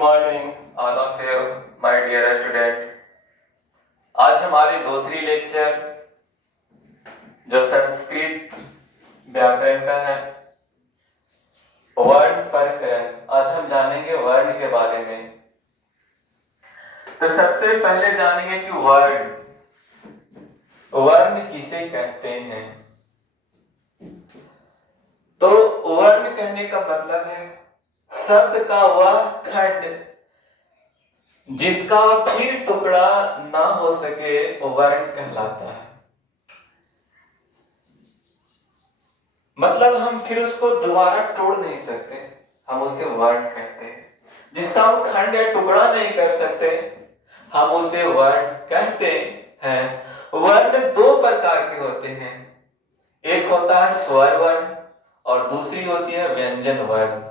Morning all of you my dear student. आज हमारी दूसरी लेक्चर जो संस्कृत व्याकरण का है, वर्ण परकरण। आज हम जानेंगे वर्ण के बारे में। तो सबसे पहले जानेंगे कि वर्ण किसे कहते हैं। तो वर्ण कहने का मतलब है शब्द का वह खंड जिसका फिर टुकड़ा ना हो सके वर्ण कहलाता है। मतलब हम फिर उसको दोबारा तोड़ नहीं सकते, हम उसे वर्ण कहते हैं। जिसका हम खंड या टुकड़ा नहीं कर सकते, हम उसे वर्ण कहते हैं। वर्ण दो प्रकार के होते हैं, एक होता है स्वर वर्ण और दूसरी होती है व्यंजन वर्ण।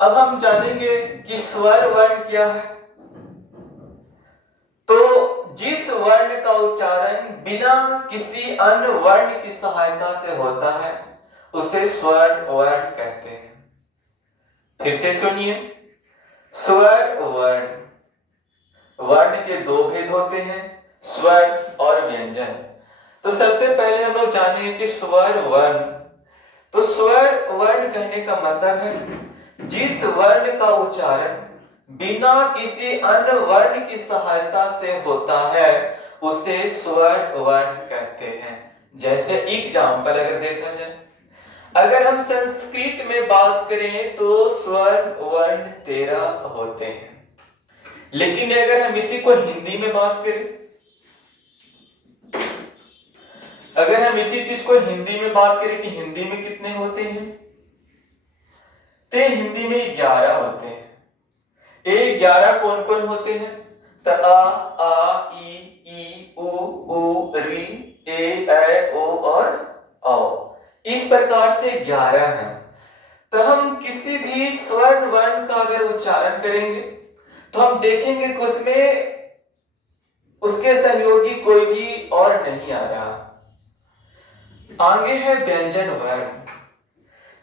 अब हम जानेंगे कि स्वर वर्ण क्या है। तो जिस वर्ण का उच्चारण बिना किसी अन्य वर्ण की सहायता से होता है उसे स्वर वर्ण कहते हैं। फिर से सुनिए, स्वर वर्ण के दो भेद होते हैं, स्वर और व्यंजन। तो सबसे पहले हम लोग जानेंगे कि स्वर वर्ण। तो स्वर वर्ण कहने का मतलब है जिस वर्ण का उच्चारण बिना किसी अन्य वर्ण की सहायता से होता है उसे स्वर वर्ण कहते हैं। जैसे एग्जाम्पल अगर देखा जाए, अगर हम संस्कृत में बात करें तो स्वर वर्ण 13 होते हैं। लेकिन अगर हम इसी को हिंदी में बात करें, अगर हम इसी चीज को हिंदी में बात करें कि हिंदी में कितने होते हैं, तो हिंदी में 11 होते हैं। ये 11 कौन कौन होते हैं? त आ ई उ री ए ऐ ओ और औ। इस प्रकार से 11 हैं। तो हम किसी भी स्वर वर्ण का अगर उच्चारण करेंगे तो हम देखेंगे कि उसमें उसके सहयोगी कोई भी और नहीं आ रहा। आगे है व्यंजन वर्ण।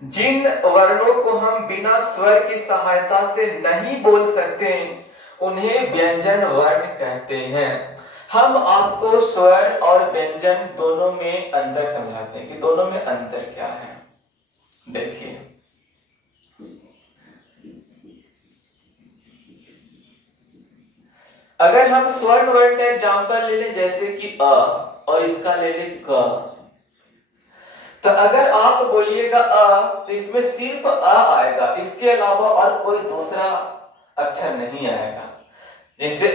जिन वर्णों को हम बिना स्वर की सहायता से नहीं बोल सकते उन्हें व्यंजन वर्ण कहते हैं। हम आपको स्वर और व्यंजन दोनों में अंतर समझाते हैं कि दोनों में अंतर क्या है। देखिए, अगर हम स्वर वर्ण का एग्जाम्पल ले लें, जैसे कि अ और इसका ले लें क, तो अगर आप बोलिएगा अ तो इसमें सिर्फ अ आएगा, इसके अलावा और कोई दूसरा अक्षर नहीं आएगा। जैसे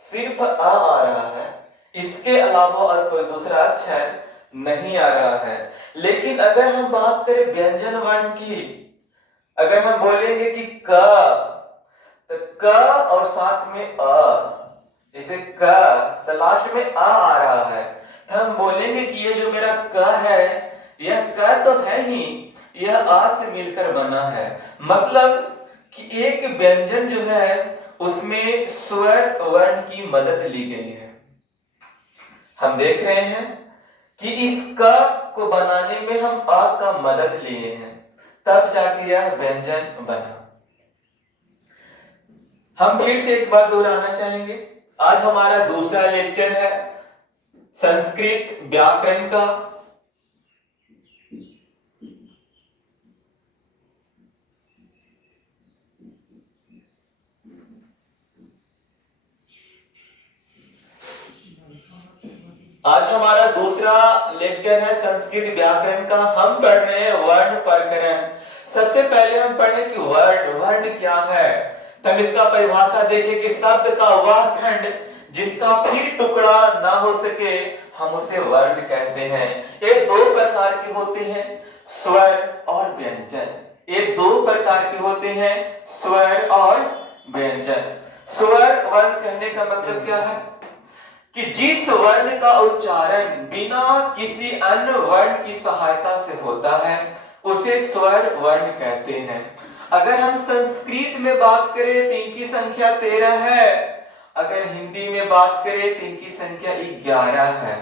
सिर्फ आ रहा है, इसके अलावा और कोई दूसरा अक्षर नहीं आ रहा है। लेकिन अगर हम बात करें व्यंजन वर्ण की, अगर हम बोलेंगे कि क, तो क और साथ में अ, जैसे क तो लास्ट में आ रहा है, तो हम बोलेंगे कि ये जो मेरा क है यह क तो है ही, यह आ से मिलकर बना है। मतलब कि एक व्यंजन जो है उसमें स्वर वर्ण की मदद ली गई है। हम देख रहे हैं कि इस क को बनाने में हम आ का मदद लिए हैं, तब जाके यह व्यंजन बना। हम फिर से एक बार दोहराना चाहेंगे, आज हमारा दूसरा लेक्चर है संस्कृत व्याकरण का। आज हमारा दूसरा लेक्चर है संस्कृत व्याकरण का। हम पढ़ रहे हैं वर्ण प्रकरण। सबसे पहले हम पढ़े कि वर्ण क्या है। तब इसका परिभाषा देखें कि शब्द का वह खंड जिसका फिर टुकड़ा ना हो सके हम उसे वर्ण कहते हैं। ये दो प्रकार के होते हैं, स्वर और व्यंजन। ये दो प्रकार के होते हैं, स्वर और व्यंजन। स्वर वर्ण कहने का मतलब क्या है कि जिस वर्ण का उच्चारण बिना किसी अन्य वर्ण की सहायता से होता है उसे स्वर वर्ण कहते हैं। अगर हम संस्कृत में बात करें तो इनकी संख्या 13 है, अगर हिंदी में बात करें तो इनकी संख्या 11 है।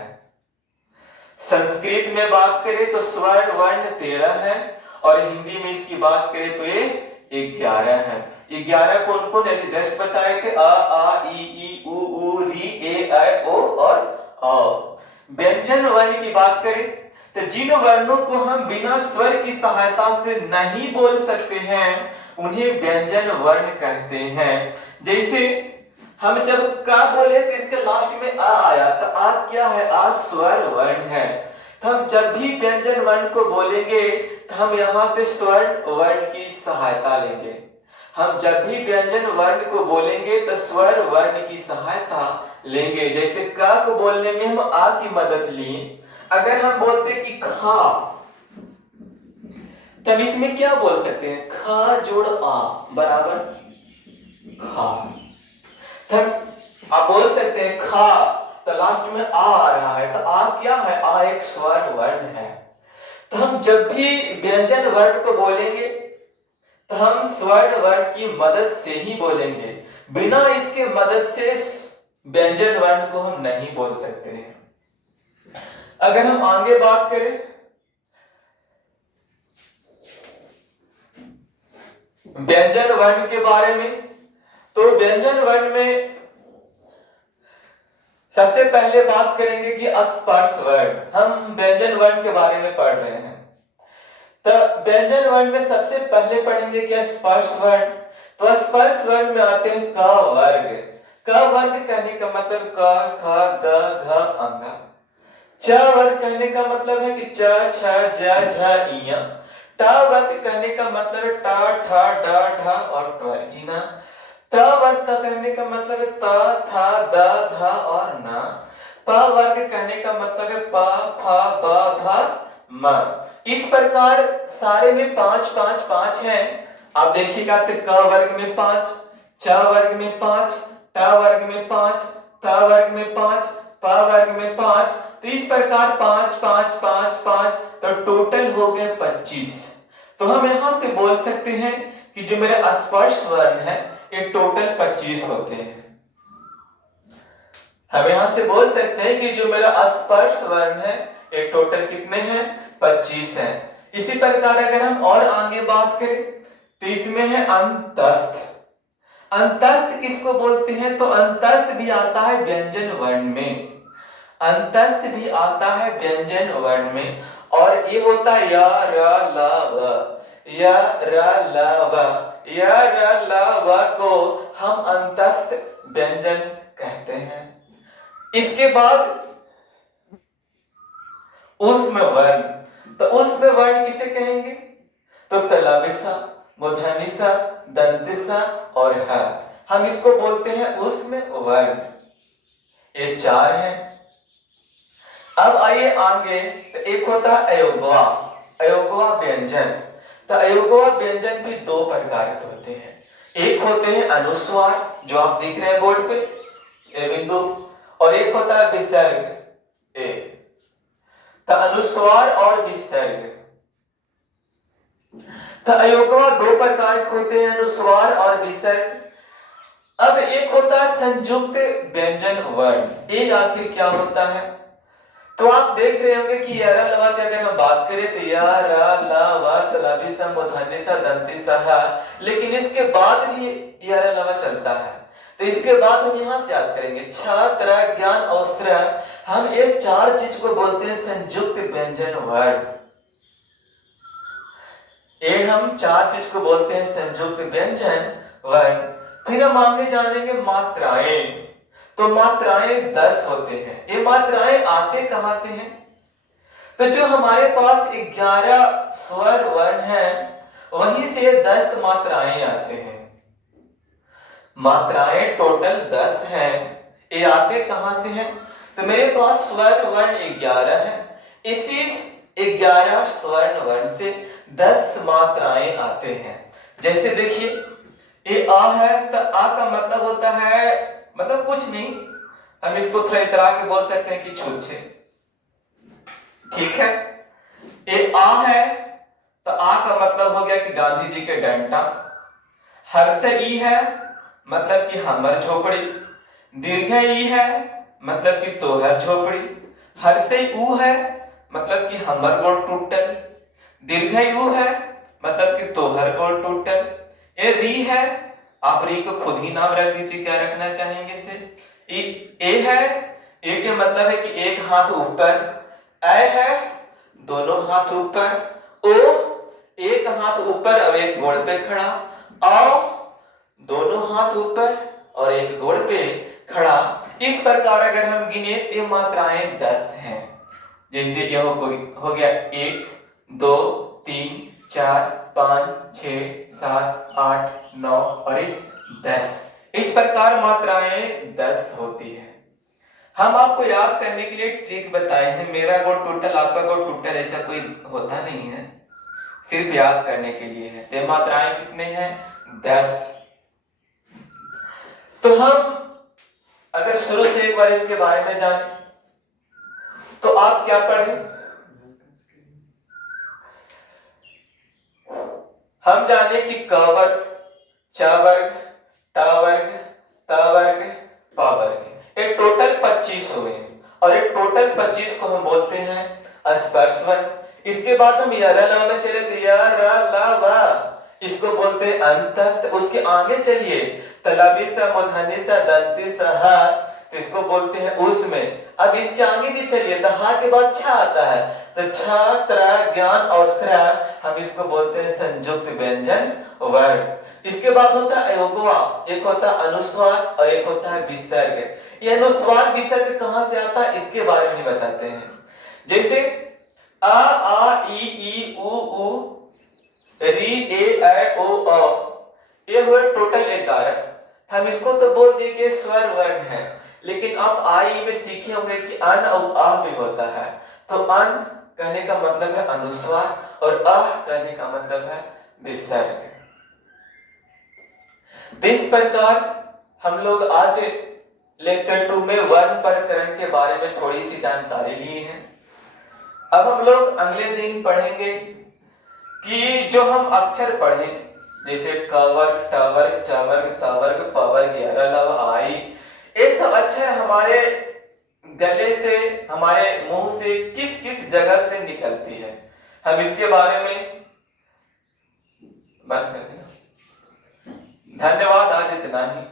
संस्कृत में बात करें तो स्वर वर्ण 13 है और हिंदी में इसकी बात करें तो ये 11 है। 11 कौन कौन है? जस्ट बताए थे, आ ई उ री ए ऐ ओ और औ। व्यंजन वर्ण की बात करें तो जिन वर्णों को हम बिना स्वर की सहायता से नहीं बोल सकते हैं उन्हें व्यंजन वर्ण कहते हैं। जैसे हम जब का बोले तो इसके लास्ट में आ आया, तो आ क्या है? आ स्वर वर्ण है। तो हम जब भी व्यंजन वर्ण को बोलेंगे तो हम यहां से स्वर वर्ण की सहायता लेंगे। हम जब भी व्यंजन वर्ण को बोलेंगे तो स्वर वर्ण की सहायता लेंगे। जैसे का को बोलने में हम आ की मदद लिए। अगर हम बोलते कि खा, तब इसमें क्या बोल सकते हैं? खा जोड़ आ बराबर खा। तब आप बोल सकते हैं खा, तो लास्ट में आ रहा है, तो आ क्या है? आ एक स्वर वर्ण है। तो हम जब भी व्यंजन वर्ण को बोलेंगे तो हम स्वर्ण वर्ण की मदद से ही बोलेंगे। बिना इसके मदद से व्यंजन वर्ण को हम नहीं बोल सकते हैं। अगर हम आगे बात करें व्यंजन वर्ण के बारे में, तो व्यंजन वर्ण में सबसे पहले बात करेंगे कि स्पर्श वर्ण। हम व्यंजन वर्ण के बारे में पढ़ रहे हैं, तो व्यंजन वर्ण में सबसे पहले पढ़ेंगे कि स्पर्श वर्ण। तो स्पर्श वर्ण में आते हैं क वर्ग। क वर्ग कहने का मतलब क ख ग घ अंग। च वर्ग कहने का मतलब है कि च छ ज झ इय। ट वर्ग कहने का मतलब है ट ठ ड ढ और ट गिना। त वर्ग का कहने का मतलब है त थ द ध और न। प वर्ग कहने का मतलब है प फ ब भ म। इस प्रकार सारे में 5 5 5 हैं। आप देखिएगा तो क वर्ग में 5, च वर्ग में 5, ट वर्ग में 5, त वर्ग में 5, प वर्ग में 5। तो इस प्रकार 5 5 5 5, तो टोटल हो गए 25। तो हम यहां से बोल सकते हैं कि जो मेरे स्पर्श वर्ण है ये टोटल 25 होते हैं। हम यहां से बोल सकते हैं कि जो मेरा स्पर्श वर्ण है ये टोटल कितने हैं? 25 हैं। इसी प्रकार अगर हम और आगे बात करें तो इसमें है अंतस्थ। अंतस्थ किसको बोलते हैं? तो अंतस्थ भी आता है व्यंजन वर्ण में। अंतस्थ भी आता है व्यंजन वर्ण में, और ये होता है य र ल व। य र ल व, य र ल व को हम अंतस्थ व्यंजन कहते हैं। इसके बाद ऊष्म वर्ण। तो ऊष्म वर्ण किसे कहेंगे? तो तलविसा, मूर्धन्यसा, दंतिसा और ह, हम इसको बोलते हैं ऊष्म वर्ण। ये 4 हैं। अब आइए आगे, तो एक होता है अयोगवा। अयोगवा व्यंजन। तो अयोगवा व्यंजन भी 2 प्रकार के होते हैं। एक होते हैं अनुस्वार, जो आप देख रहे हैं बोर्ड पे ए बिंदु, और एक होता है विसर्ग ए। तो अनुस्वार और विसर्ग। तो अयोगवा 2 प्रकार के होते हैं, अनुस्वार और विसर्ग। अब एक होता है संयुक्त व्यंजन वर्ण। एक आखिर क्या होता है? तो आप देख रहे होंगे कि यरा लवा की अगर हम बात करें तो या रा ला वा तलाबिसा मूर्धन्यसा दंतिसा ह, लेकिन इसके बाद भी यरा लवा चलता है। तो इसके बाद हम यहां से याद करेंगे छ त्र ज्ञान और स्र। हम ये 4 चीज को बोलते हैं संयुक्त व्यंजन वर्ण। ये हम 4 चीज को बोलते हैं संयुक्त व्यंजन वर्ण। फिर हम आगे जानेंगे मात्राएं। तो मात्राएं 10 होते हैं। ये मात्राएं आते कहां से हैं? तो जो हमारे पास 11 स्वर वर्ण हैं वहीं से 10 मात्राएं आते हैं। मात्राएं टोटल 10 हैं। ये आते कहां से हैं? तो मेरे पास स्वर वर्ण 11 है। इसी 11 स्वर्ण वर्ण से 10 मात्राएं आते हैं। जैसे देखिए ये आ है, तो आ का मतलब होता है, मतलब कुछ नहीं, हम इसको थोड़ा इतरा के बोल सकते हैं कि छूछे। ठीक है। ये आ है, तो आ का मतलब हो गया कि गांधी जी के डंडा। हर से ई है, मतलब कि हमर झोपड़ी। दीर्घ ई है, मतलब कि तोहर झोपड़ी। हर से ऊ है, मतलब कि हमर गोड़ टूटल। दीर्घ ऊ है, मतलब कि तोहर गोड़ टूटल। ये री है, आप री को खुद ही नाम रख दीजिए, क्या रखना चाहेंगे इसे। ए है, ए के मतलब है कि एक हाथ ऊपर। ए है, दोनों हाथ ऊपर। ओ, एक हाथ ऊपर और एक गोड़ पे खड़ा। आओ, दोनों हाथ ऊपर और एक गोड़ पे खड़ा। इस प्रकार अगर हम गिने तो मात्राएं 10 हैं। जैसे यह हो गया 1 2 3 4 5 6 7 8 9 और 1 10। इस प्रकार मात्राएं 10 होती है। हम आपको याद करने के लिए ट्रिक बताए हैं। मेरा गोड़ टोटल, आपका गोड़ टोटल ऐसा कोई होता नहीं है, सिर्फ याद करने के लिए है। ये मात्राएं कितने हैं? 10। तो हम अगर शुरू से एक बार इसके बारे में जाने तो आप क्या पढ़े? हम जाने कि क वर्ग, च वर्ग, ट वर्ग, त वर्ग, प वर्ग, एक टोटल 25 हुए और एक टोटल 25 को हम बोलते हैं स्पर्श वर्ग। इसके बाद हम यरला में चले तो यरला, इसको बोलते हैं अंतस्थ। उसके आगे चलिए तलबिस, मूर्धन्य, दंतिस, ह, तो इसको बोलते हैं उसमें। अब इसके आगे भी चलिए तो हा के बाद छ आता है, तो छ, त्र, ज्ञान और श्र, हम इसको बोलते हैं संयुक्त व्यंजन वर्ग। इसके बाद होता है अयोगवा, एक होता है अनुस्वार और एक होता है विसर्ग। ये अनुस्वार विसर्ग कहां से आता है इसके बारे में बताते हैं। जैसे अ, आ, ई, उ, री, ए, ऐ, ओ, औ, ये हुए टोटल 11। हम इसको तो बोल दिए कि स्वर वर्ण है, लेकिन आप आई में सीखे होंगे कि अन और आह भी होता है। तो अन कहने का मतलब है अनुस्वार और आह कहने का मतलब है विसर्ग। तो इस प्रकार हम लोग आज लेक्चर 2 में वर्ण प्रकरण के बारे में थोड़ी सी जानकारी लिए हैं। अब हम लोग अगले दिन पढ़ेंगे कि जो हम अक्षर पढ़े, जैसे क वर्ग, ट वर्ग, च वर्ग, त वर्ग, प वर्ग, लव, आई, ये सब अक्षर हमारे गले से, हमारे मुंह से किस किस जगह से निकलती है, हम इसके बारे में बंद कर देना। धन्यवाद, आज इतना ही।